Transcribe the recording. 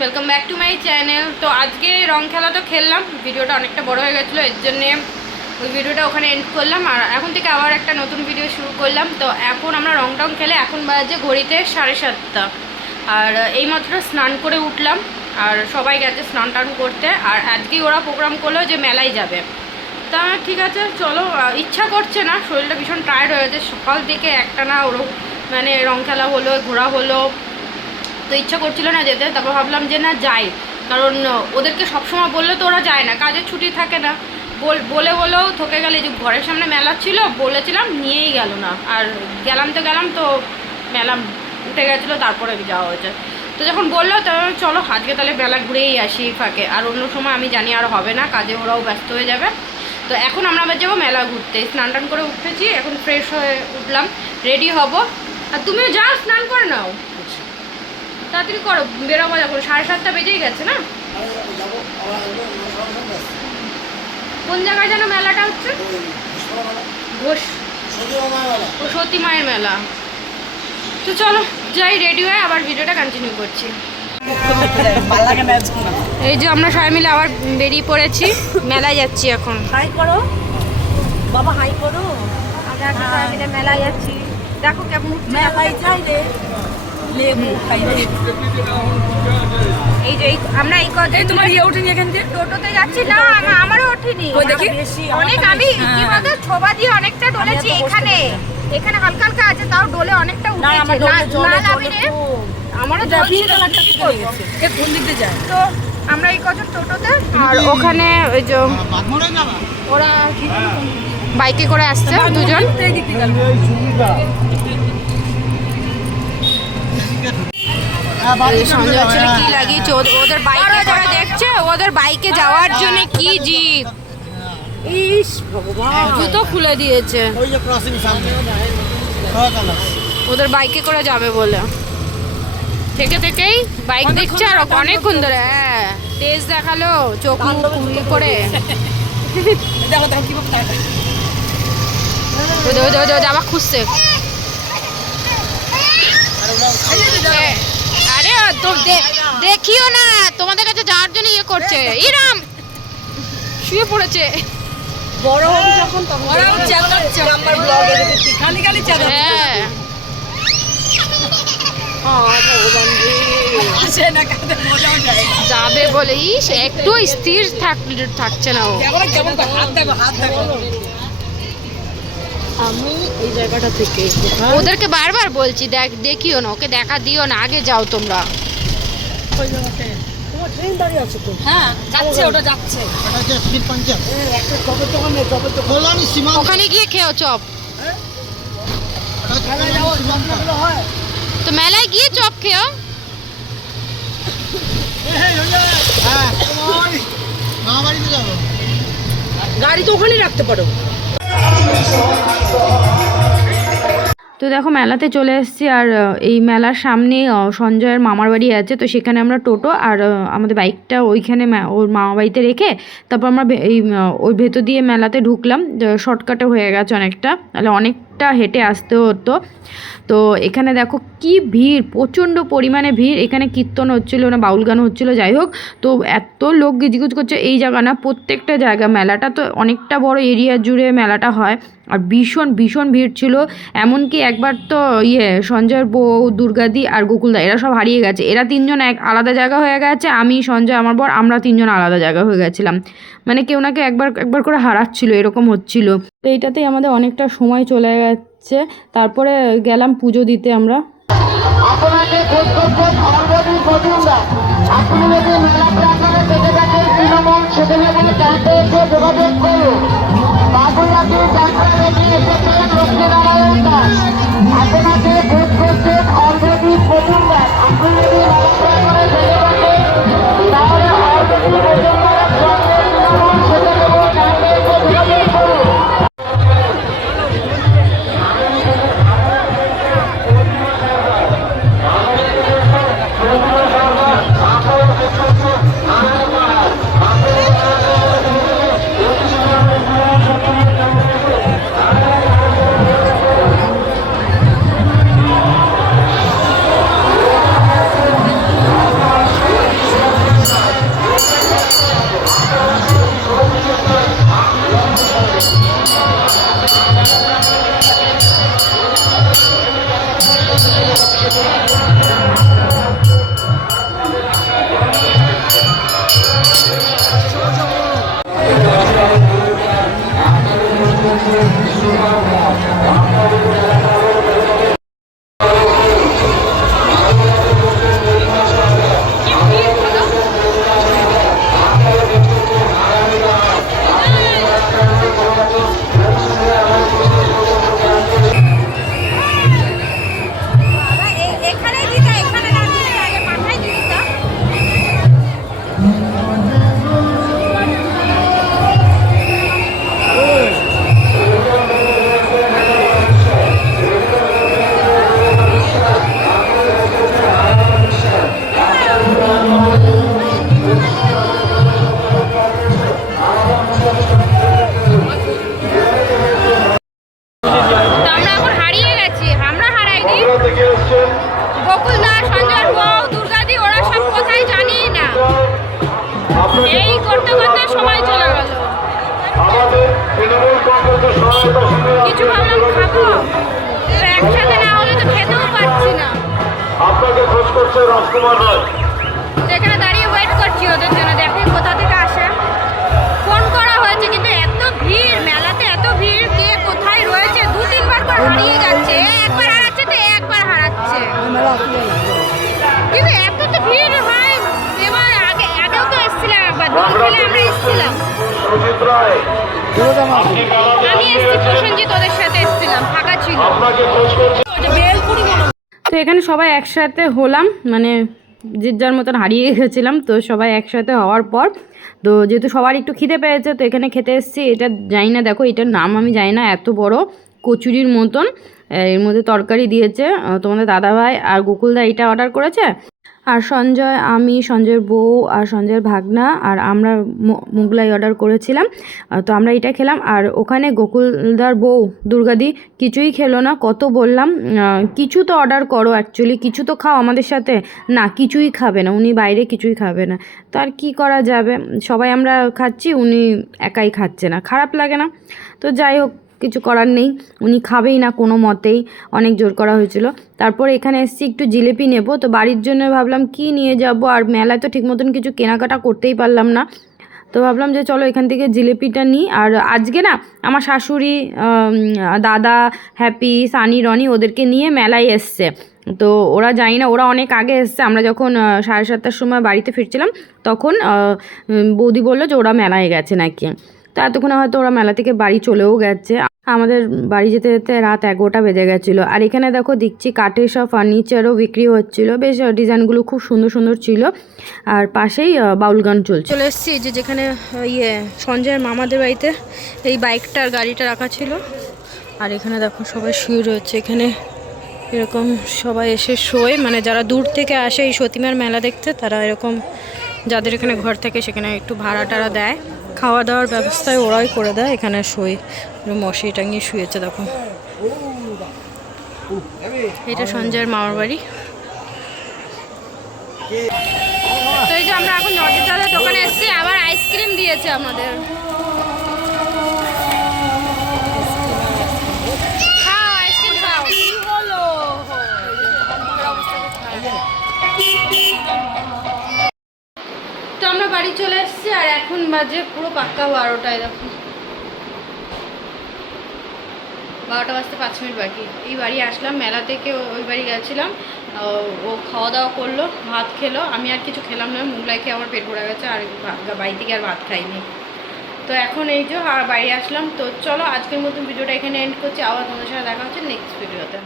Welcome back to my channel. তো আজকে রং খেলা তো খেললাম, ভিডিওটা অনেকটা বড় হয়ে গেছিলো, এর জন্যে ওই ভিডিওটা ওখানে এন্ড করলাম। আর এখন থেকে আবার একটা নতুন ভিডিও শুরু করলাম। তো এখন আমরা রং টং খেলে এখন বাজে ঘড়িতে 7:30। আর এইমাত্র স্নান করে উঠলাম, আর সবাই গেছে স্নান টান করতে। আর আজকেই ওরা প্রোগ্রাম করলো যে মেলায় যাবে। তা ঠিক আছে চলো, ইচ্ছা করছে না, শরীরটা ভীষণ টায়ার্ড হয়ে গেছে সকাল থেকে, একটা না ওরকম মানে রং খেলা হলো, ঘোরা হলো, তো ইচ্ছা করছিল না যেতে। তারপর ভাবলাম যে না যাই, কারণ ওদেরকে সবসময় বললে তো ওরা যায় না, কাজের ছুটি থাকে না, বলেও থকে গেলে। যে ঘরের সামনে মেলা ছিল, বলেছিলাম নিয়েই গেল না। আর গেলাম তো মেলা উঠে গেছিলো, তারপরে যাওয়া হয়েছে। তো যখন বললো তো চলো আজকে তাহলে মেলা ঘুরেই আসি ফাঁকে। আর অন্য সময় আমি জানি আর হবে না, কাজে ওরাও ব্যস্ত হয়ে যাবে। তো এখন আমরা আবার যাবো মেলা ঘুরতে। স্নান টান করে উঠেছি, এখন ফ্রেশ হয়ে উঠলাম, রেডি হব। আর তুমিও যাও, স্নান করে নাও, তাড়াতাড়ি করো, বেরোবো যখন। 7:30 বেজেই গেছে না? কোন জায়গায় যেন মেলাটা হচ্ছে? ঘোষ ও সতী মায়ের মেলা। তো চলো যাই, রেডি হয়ে আবার ভিডিওটা কন্টিনিউ করছি। এই যে আমরা সবাই মিলে আবার বেরিয়ে পড়েছি, মেলায় যাচ্ছি এখন। হাই করো বাবা, হাই করো। আমরা এখন সবাই মিলে মেলায় যাচ্ছি, দেখো কেমন মেলায় যাই রে, লেবু খাই রে। এই যে আমরা এই কদিন তোমার ইয়ে উঠিনি এখান থেকে? টোটোতে যাচ্ছি না, আমারও ওঠেনি। দেখি অনেক আমি কি বলতো ছোবা দিয়ে অনেকটা ডলেছি। এখানে হালকা হালকা আছে, তাও ডোলে অনেকটা উঠেছে। আমারও জল ছিল না, কি করবো? কোন দিক দিয়ে যায়? তো আমরা এই কজন টোটোতে, আর ওখানে ওই যে ওরা বাইকে করে আসছে দুজন। সঞ্জয় ছেলে কি লাগিয়েছে, ওদের বাইকে করে দেখছে, ওদের বাইকে যাওয়ার জন্য কি জিপ, ইস ভগবান, জুতো খুলে দিয়েছে। ওই যে ক্রসিং সামনে ওদের বাইকে করে যাবে বলে থেকেই বাইক দেখছে। আর অনেকক্ষণ ধরে তেজ দেখালো, চোখ মুখ করে আবার খুঁজছে। আরে তো দেখিও না, তোমাদের কাছে যাওয়ার জন্য ইয়ে করছে। ইরাম শুয়ে পড়েছে। বড় হবে যখন তখন ওরাও চেঁচাচ্ছে আমার ব্লগে দেখি, খালি চেঁচাচ্ছে। হ্যাঁ যাবে বলে ইস একটু স্থির থাকছে না ও। আমি এই জায়গাটা থেকে ওদেরকে বারবার বলছি দেখিও না, ওকে দেখা দিও না, আগে যাও তোমরা। তোমার ট্রেন দাঁড়িয়ে আছে তো? হ্যাঁ যাচ্ছে, ওটা যাচ্ছে। একটা চপের দোকান নেই, চপের দোকান ওখানে গিয়ে খেও চপ। হয় তো মেলায় গিয়ে চপ খেও। গাড়ি তো ওখানেই রাখতে পারো। তো দেখো মেলাতে চলে এসেছি, আর এই মেলার সামনে সঞ্জয়ের মামার বাড়ি আছে। তো সেখানে আমরা টোটো আর আমাদের বাইকটা ওইখানে ওর মামা বাড়িতে রেখে তারপর আমরা এই ওই ভেতর দিয়ে মেলাতে ঢুকলাম। শর্টকাটে হয়ে গেছে অনেকটা, তাহলে অনেকটা হেঁটে আসতে হতো। তো এখানে দেখো কি ভিড়, প্রচণ্ড পরিমাণে ভিড়। এখানে কীর্তন হচ্ছিলো না বাউল গান হচ্ছিলো, যাই হোক। তো এত লোক গিজগুজ করছে, এই জায়গা না প্রত্যেকটা জায়গা। মেলাটা তো অনেকটা বড় এরিয়া জুড়ে মেলাটা হয়, আর ভীষণ ভিড় ছিল। এমনকি একবার তো সঞ্জয়ের বউ, দুর্গাদি আর গোকুলদা এরা সব হারিয়ে গেছে। এরা তিনজন আলাদা জায়গা হয়ে গেছে, আমি, সঞ্জয়, আমার বর, আমরা তিনজন আলাদা জায়গা হয়ে গেছিলাম। মানে কেউ নাকি একবার করে হারাচ্ছিল, এরকম হচ্ছিল। তো এইটাতেই আমাদের অনেকটা সময় চলে গেছে। তারপরে গেলাম পুজো দিতে আমরা। কিছু ভাবলাম খাবো, তো একসাথে না হলে তো খেতেও পারছি না। আপনাকে খোঁজ করছে রাজকুমার রায়। তো এখানে দাঁড়িয়ে ওয়েট করছি ওদের জন্য, দেখি কোথা থেকে আসে। ফোন করা হয়েছে কিন্তু এত ভিড়, মেলাতে এত ভিড়, কে কোথায় রয়েছে 2-3 বার করে হারিয়ে যাচ্ছে। একবার হারাচ্ছে তো একবার হারাচ্ছে, কিন্তু এত তো ভিড় হয়। এবার আগেও তো এসেছিলাম, একবার দোল খেলে আমরা এসেছিলাম। সুজিত রায়, আমি এসেছি প্রসেনজিৎ, ওদের সাথে এসেছিলাম, ফাঁকা ছিল। আপনাকে খোঁজ করছে। তো এখানে সবাই একসাথে হলাম, মানে যে যার মতন হারিয়ে গেছিলাম। তো সবাই একসাথে হওয়ার পর তো যেহেতু সবার একটু খিদে পেয়েছে, তো এখানে খেতে এসেছি। এটা জানি না, দেখো এটার নাম আমি জানি না, এত বড় কচুরির মতন, এর মধ্যে তরকারি দিয়েছে। তোমাদের দাদাভাই আর গোকুলদা এটা অর্ডার করেছে, আর সঞ্জয়, আমি, সঞ্জয়ের বউ আর সঞ্জয়ের ভাগনা আর আমরা মোগলাই অর্ডার করেছিলাম। তো আমরা এটা খেলাম। আর ওখানে গোকুলদার বউ দুর্গাদি কিছুই খেলো না। কত বললাম কিছু তো অর্ডার করো, অ্যাকচুয়ালি কিছু তো খাও আমাদের সাথে, না কিছুই খাবে না উনি, বাইরে কিছুই খাবে না। তো আর কী করা যাবে, সবাই আমরা খাচ্ছি, উনি একাই খাচ্ছে না, খারাপ লাগে না? তো যাই হোক, কিছু করার নেই, উনি খাবেই না কোনো মতেই, অনেক জোর করা হয়েছিল। তারপর এখানে এসেছি একটু জিলেপি নেব, তো বাড়ির জন্য ভাবলাম কি নিয়ে যাব, আর মেলায় তো ঠিক মতন কিছু কেনাকাটা করতেই পারলাম না। তো ভাবলাম যে চলো এখান থেকে জিলেপিটা নিই। আর আজকে না আমার শাশুড়ি, দাদা, হ্যাপি, সানি, রনি ওদেরকে নিয়ে মেলায় এসছে। তো ওরা জানি না, ওরা অনেক আগে এসছে। আমরা যখন 7:30টার সময় বাড়িতে ফিরছিলাম তখন বৌদি বললো যে ওরা মেলায় গেছে নাকি। তো এতক্ষণে হয়তো ওরা মেলা থেকে বাড়ি চলেও গেছে। আমাদের বাড়ি যেতে যেতে রাত 11টা বেজে গেছিলো। আর এখানে দেখো দেখছি কাঠের সব ফার্নিচারও বিক্রি হচ্ছিলো, বেশ ডিজাইনগুলো খুব সুন্দর সুন্দর ছিল। আর পাশেই বাউল গান চলছে। চলে এসেছি যে যেখানে সঞ্জয়ের মামাদের বাড়িতে এই বাইকটার গাড়িটা রাখা ছিল। আর এখানে দেখো সবাই শুয়ে রয়েছে, এখানে এরকম সবাই এসে শোয়, মানে যারা দূর থেকে আসে এই সতীমার মেলা দেখতে, তারা এরকম যাদের এখানে ঘর থাকে সেখানে একটু ভাড়া টাড়া দেয়। খাওয়া দাওয়ার ব্যবস্থায় ওরাই করে দেয়, এখানে শোয়, মশারি টাঙিয়ে শুয়েছে। দেখো এটা সঞ্জয়ের মামার বাড়ি। তো এই যে আমরা এখন নজরদাদার দোকানে এসেছি, আবার আইসক্রিম দিয়েছে আমাদের। খাও আইসক্রিম খাও। কি হলো? তো আমরা বাড়ি চলে এসেছি, আর এখন বাজে পুরো পাক্কা 12টায়। দেখো 12টা বাজতে 5 মিনিট বাকি। এই বাড়ি আসলাম, মেলা থেকে ওই বাড়ি গেছিলাম, ও খাওয়া দাওয়া করলো, ভাত খেলো, আমি আর কিছু খেলাম না, মোগলাই খেয়ে আমার পেট ভরে গেছে, আর বাড়ি থেকে আর ভাত খাইনি। তো এখন এই যে আর বাড়ি আসলাম। তো চলো আজকের মতন ভিডিওটা এখানে এন্ড করছি, আবার তোমাদের সাথে দেখা হচ্ছে নেক্সট ভিডিওতে।